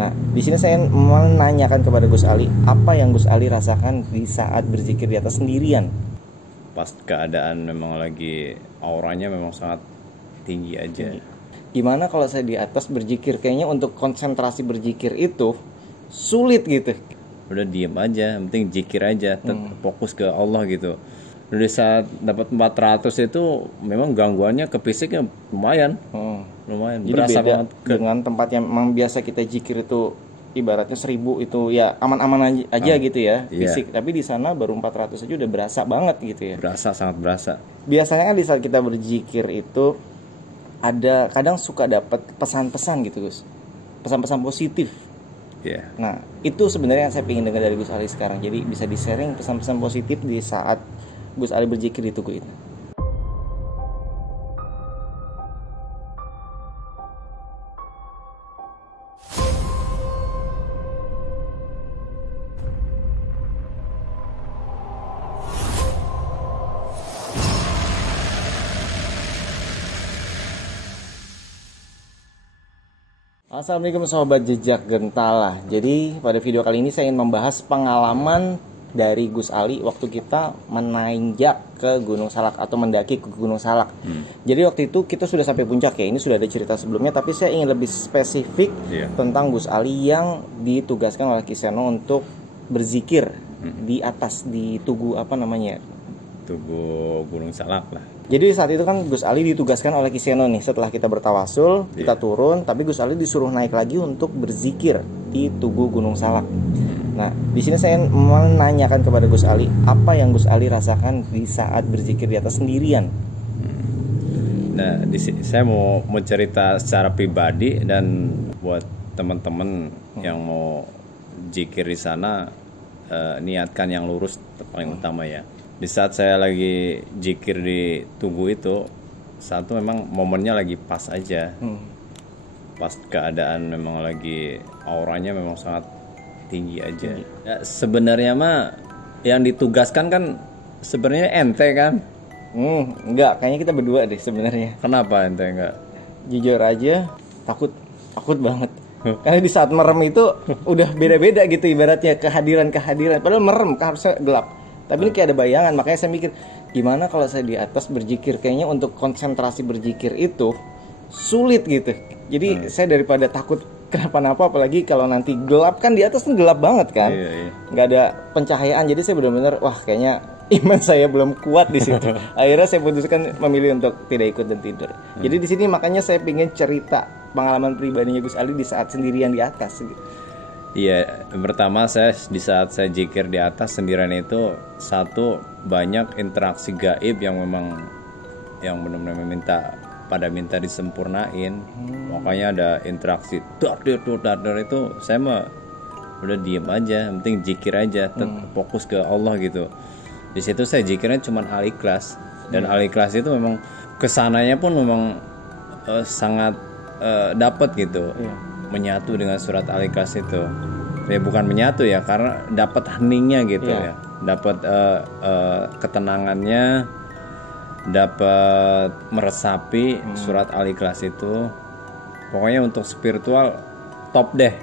Nah, di sini saya menanyakan kepada Gus Ali, apa yang Gus Ali rasakan di saat berzikir di atas sendirian? Pas keadaan memang lagi auranya memang sangat tinggi aja. Gimana kalau saya di atas berzikir? Kayaknya untuk konsentrasi berzikir itu sulit gitu. Udah diem aja, yang penting zikir aja, fokus ke Allah gitu. Udah saat dapat 400 itu memang gangguannya ke fisiknya lumayan. Lumayan. Jadi Berasa beda banget dengan tempat yang memang biasa kita zikir itu ibaratnya 1000 itu ya aman-aman aja gitu ya fisik. Tapi di sana baru 400 aja udah berasa banget gitu ya. Berasa, sangat berasa. Biasanya kan di saat kita berzikir itu ada kadang suka dapat pesan-pesan gitu Gus. Pesan-pesan positif. Iya. Nah, itu sebenarnya yang saya ingin dengar dari Gus Ali sekarang. Jadi bisa di-sharing pesan-pesan positif di saat Gus Ali berzikir di tugu itu. Assalamualaikum sobat jejak gentala. Jadi pada video kali ini saya ingin membahas pengalaman dari Gus Ali waktu kita menanjak ke Gunung Salak atau mendaki ke Gunung Salak. Jadi waktu itu kita sudah sampai puncak ya. Ini sudah ada cerita sebelumnya, tapi saya ingin lebih spesifik tentang Gus Ali yang ditugaskan oleh Kiseno untuk berzikir di atas di tugu apa namanya? Tugu Gunung Salak lah. Jadi saat itu kan Gus Ali ditugaskan oleh Kiseno nih, setelah kita bertawasul, kita turun, tapi Gus Ali disuruh naik lagi untuk berzikir di Tugu Gunung Salak. Nah, di sini saya menanyakan kepada Gus Ali, apa yang Gus Ali rasakan di saat berzikir di atas sendirian? Nah, saya mau cerita secara pribadi dan buat teman-teman yang mau zikir di sana, niatkan yang lurus paling utama ya. Di saat saya lagi zikir di tugu itu, satu memang momennya lagi pas aja. Pas keadaan memang lagi auranya memang sangat tinggi aja. Ya, sebenarnya mah yang ditugaskan kan sebenarnya ente kan? Enggak, kayaknya kita berdua deh sebenarnya. Kenapa ente enggak? Jujur aja, takut banget. Karena di saat merem itu udah beda-beda gitu ibaratnya kehadiran. Padahal merem harusnya gelap. Tapi ini kayak ada bayangan, makanya saya mikir gimana kalau saya di atas berzikir. Kayaknya untuk konsentrasi berzikir itu sulit gitu. Jadi saya daripada takut kenapa-napa, apalagi kalau nanti gelap kan di atas kan gelap banget kan. Nggak ada pencahayaan, jadi saya benar-benar wah kayaknya iman saya belum kuat di situ. Akhirnya saya putuskan memilih untuk tidak ikut dan tidur. Jadi di sini makanya saya pengen cerita pengalaman pribadinya Gus Ali di saat sendirian di atas gitu. Iya, pertama saya di saat saya zikir di atas sendirian itu satu banyak interaksi gaib yang memang yang benar-benar minta disempurnain. Makanya ada interaksi dar itu saya mah udah diem aja, yang penting zikir aja, fokus ke Allah gitu. Di situ saya zikirnya cuman Al-Ikhlas dan Al-Ikhlas itu memang kesananya pun memang sangat dapat gitu. Menyatu dengan surat Al-Ikhlas itu ya, bukan menyatu ya, karena dapat heningnya gitu ya, dapat ketenangannya, dapat meresapi surat Al-Ikhlas itu. Pokoknya untuk spiritual top deh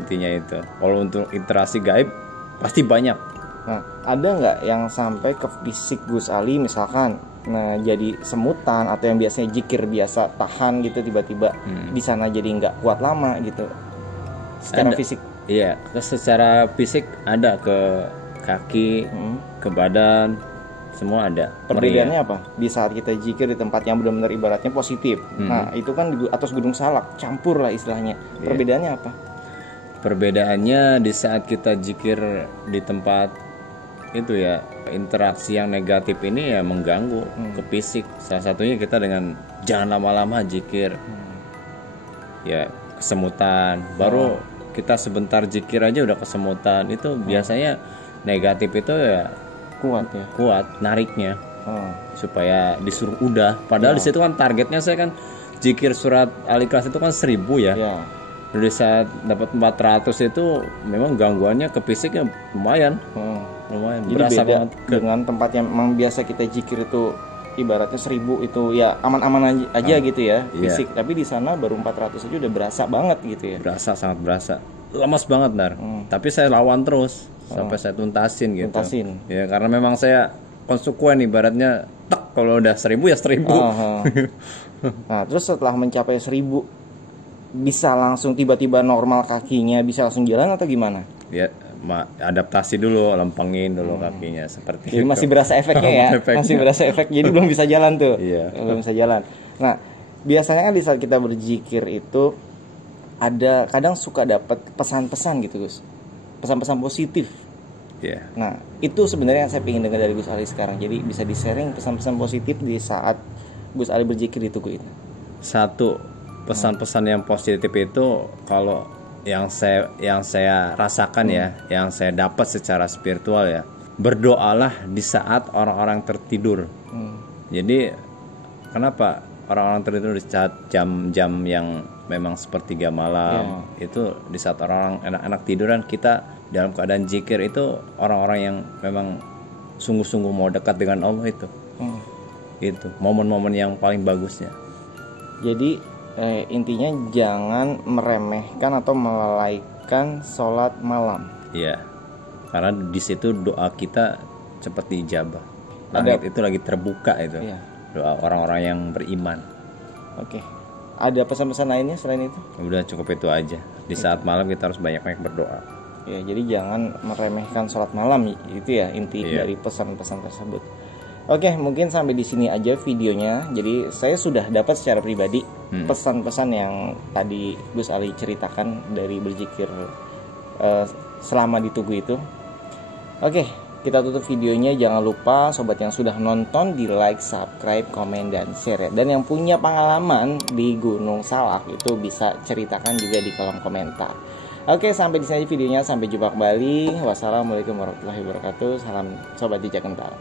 intinya itu. Kalau untuk interaksi gaib pasti banyak. Nah, ada nggak yang sampai ke fisik Gus Ali misalkan? Nah, jadi semutan atau yang biasanya zikir biasa tahan gitu tiba-tiba di sana jadi nggak kuat lama gitu. Secara fisik. Iya, secara fisik ada ke kaki, ke badan, semua ada. Perbedaannya apa? Di saat kita zikir di tempat yang benar-benar ibaratnya positif. Nah, itu kan di atas Gunung Salak, campur lah istilahnya. Perbedaannya apa? Perbedaannya di saat kita zikir di tempat itu ya, interaksi yang negatif ini ya mengganggu ke fisik. Salah satunya kita dengan jangan lama-lama zikir, ya kesemutan. Baru kita sebentar zikir aja udah kesemutan. Itu biasanya negatif itu ya kuat nariknya, supaya disuruh udah. Padahal di situ kan targetnya saya kan zikir surat Al-Ikhlas itu kan 1000 ya. Di saat dapat 400 itu memang gangguannya ke fisiknya lumayan. Jadi Berasa beda banget dengan tempat yang memang biasa kita zikir itu ibaratnya 1000 itu ya aman-aman aja gitu ya Iya. fisik, tapi di sana baru 400 aja udah berasa banget gitu ya. Berasa, sangat berasa. Lemas banget Nar. Tapi saya lawan terus sampai saya tuntasin gitu. Tuntasin. Ya karena memang saya konsekuen, ibaratnya tek kalau udah 1000 ya 1000. Nah, terus setelah mencapai 1000 bisa langsung tiba-tiba normal kakinya, bisa langsung jalan atau gimana? Ya adaptasi dulu, lempengin dulu kakinya seperti Jadi itu. masih berasa efeknya ya, Efeknya. masih berasa efek. Jadi belum bisa jalan tuh, Iya. belum bisa jalan. Nah, biasanya kan di saat kita berzikir itu ada kadang suka dapat pesan-pesan gitu Gus, pesan-pesan positif. Iya. Nah, itu sebenarnya yang saya ingin dengar dari Gus Ali sekarang. Jadi bisa di-sharing pesan-pesan positif di saat Gus Ali berzikir di tugu itu. Satu, pesan-pesan yang positif itu kalau yang saya rasakan ya, yang saya dapat secara spiritual ya, berdoalah di saat orang-orang tertidur. Jadi kenapa orang-orang tertidur di saat jam-jam yang memang sepertiga malam, itu di saat orang enak-enak tiduran, kita dalam keadaan zikir itu orang-orang yang memang sungguh-sungguh mau dekat dengan Allah itu. Itu momen-momen yang paling bagusnya. Jadi intinya jangan meremehkan atau melalaikan sholat malam. Iya. Karena di situ doa kita cepat dijabah. Langit itu lagi terbuka itu. Iya. Doa orang-orang yang beriman. Oke. Ada pesan-pesan lainnya selain itu? Udah cukup itu aja. Di saat malam kita harus banyak-banyak berdoa. Ya, jadi jangan meremehkan sholat malam, itu ya inti Iya. dari pesan-pesan tersebut. Oke, mungkin sampai di sini aja videonya. Jadi saya sudah dapat secara pribadi pesan-pesan yang tadi Gus Ali ceritakan dari berzikir selama di tugu itu. Oke, kita tutup videonya. Jangan lupa sobat yang sudah nonton di like, subscribe, komen, dan share ya. Dan yang punya pengalaman di Gunung Salak itu bisa ceritakan juga di kolom komentar. Oke, sampai di sini aja videonya. Sampai jumpa kembali. Wassalamualaikum warahmatullahi wabarakatuh. Salam sobat jejak kental.